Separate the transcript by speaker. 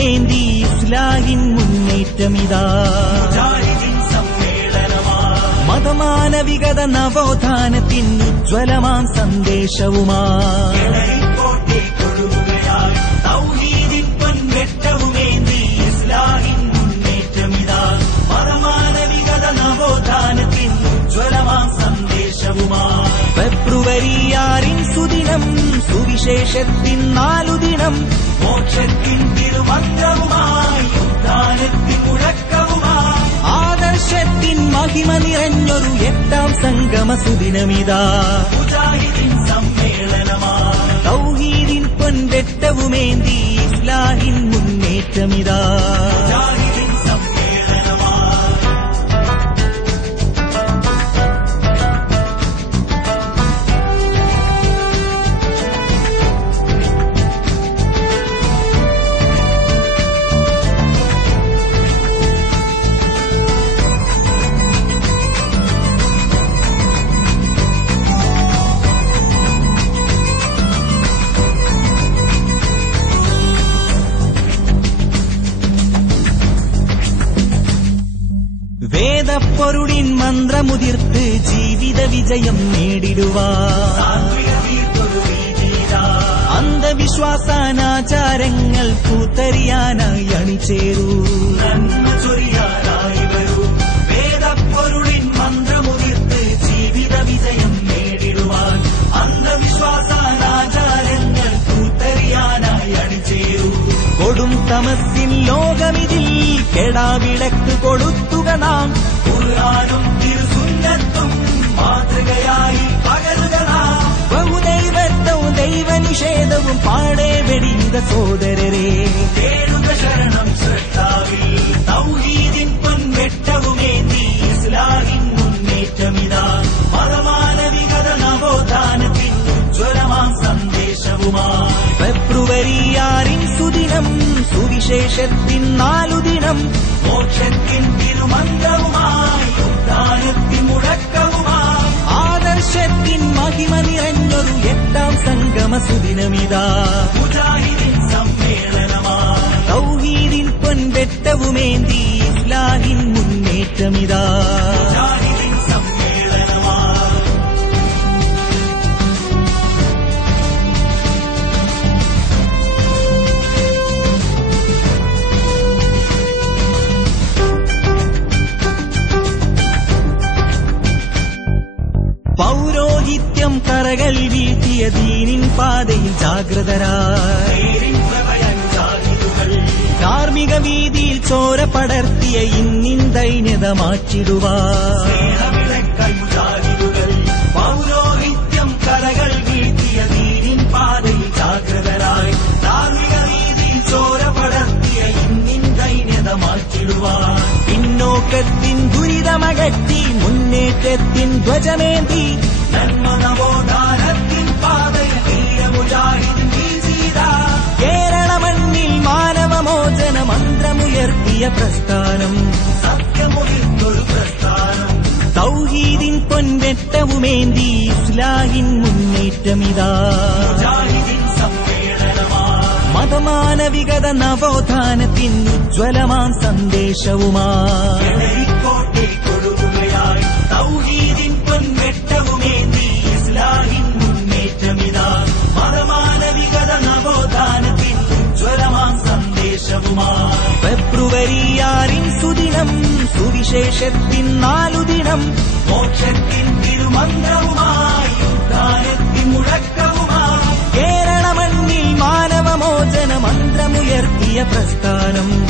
Speaker 1: സന്ദേശവുമേന്തി ഇസ്ലാഹിൻ മുന്നേറ്റമിതാ. മതമാനവികത നവോത്ഥാനത്തിൻ ഉജ്ജ്വലമാം സന്ദേശവുമാ. ഫെബ്രുവരി ആറിൻ സുദിനം സുവിശേഷത്തിൻ നാലു ദിനം
Speaker 2: മോക്ഷത്തിൻ തിരുമന്ത്രവുമായി ഉദ്ധാനത്തിൻ മുഴക്കവുമായി
Speaker 1: ആദർശത്തിൻ മഹിമ നിറഞ്ഞൊരു എട്ടാം സംഗമ സുദിനമിതാ
Speaker 2: മുജാഹിദിൻ സമ്മേളനമായി
Speaker 1: തൗഹീദിൻ പൊൻവെട്ടവുമേന്തി ഇസ്ലാഹിൻ മുന്നേറ്റമിതാ വേദപ്പൊരുളിൻ മന്ത്രമുതിർത്ത് ജീവിത വിജയം
Speaker 2: നന്മ നേടിടുവാൻ. അന്ധവിശ്വാസാനാചാരങ്ങൾ കൂത്തറിയാനായി അണിചേരൂ.
Speaker 1: കൊടും തമസിൻ ലോകമിതിൽ കെടാവിളക്ക് കൊളുത്തുക നാം.
Speaker 2: ഖുർആനും തിരുസുന്നത്തും മാതൃകയായി പകരുക നാം
Speaker 1: ബഹുദൈവത്വവും ദൈവനിഷേധവും പാടെ വെടിയുക സോദരരെ
Speaker 2: തേടുക ശരണം ശ്രദ്ധാവിൽ തൗഹീദിൻ പൊൻവെട്ടവുമേന്തി ഇസ്ലാഹിൻ മുന്നേറ്റമിതാ മതമാനവികത നവോത്ഥാനത്തിൻ ഉജ്ജ്വലമാം സന്ദേശവുമായി
Speaker 1: ഫെബ്രുവരി ആറിൻ സുദിനം സുവിശേഷത്തിൻ നാലു ദിനം
Speaker 2: മോക്ഷത്തിൻ തിരുമന്ത്രവുമായി சுதினமிதா முஜாஹிதின்
Speaker 1: சம்மேளனமா? தௌஹீதின் பண்பெட்டவுமேந்தி இஸ்லாஹின் முன்னேற்றமிதா? ജാഗ്രതരായി. കാർമിക വീതിയിൽ ചോര പടർത്തിയ ഇന്നിൻ ദൈന്യത മാറ്റിടുവാ
Speaker 2: സ്നേഹവിളക്കൽ മുജാഹിദുകൾ പൗരോഹിത്യം കരകൾ വീഴ്ത്തിയ നീരിൻ പാതയിൽ ജാഗ്രതരായി. ധാർമ്മിക രീതിയിൽ ചോര ഇന്നിൻ ദൈന്യത മാറ്റിടുവാൻ
Speaker 1: പിന്നോക്കത്തിൻ ദുരിതമകറ്റി മുന്നേറ്റത്തിൻ ധ്വജമേന്തി
Speaker 2: നന്മ
Speaker 1: പൊൻവെട്ടവുമേന്തി ഇസ്ലാഹിൻ മുന്നേറ്റമിതാ. മതമാനവികത നവോത്ഥാനത്തിൻ ഉജ്ജ്വലമാം സന്ദേശവുമാ. ഫെബ്രുവരി ആറിൻ സുദിനം സുവിശേഷത്തിൻ നാലു ദിനം.
Speaker 2: മോക്ഷത്തിൻ തിരുമന്ത്രവുമായി മുഴക്കവുമായി.
Speaker 1: കേരളമണ്ണിൽ മാനവമോചന മന്ത്രമുയർത്തിയ പ്രസ്ഥാനം.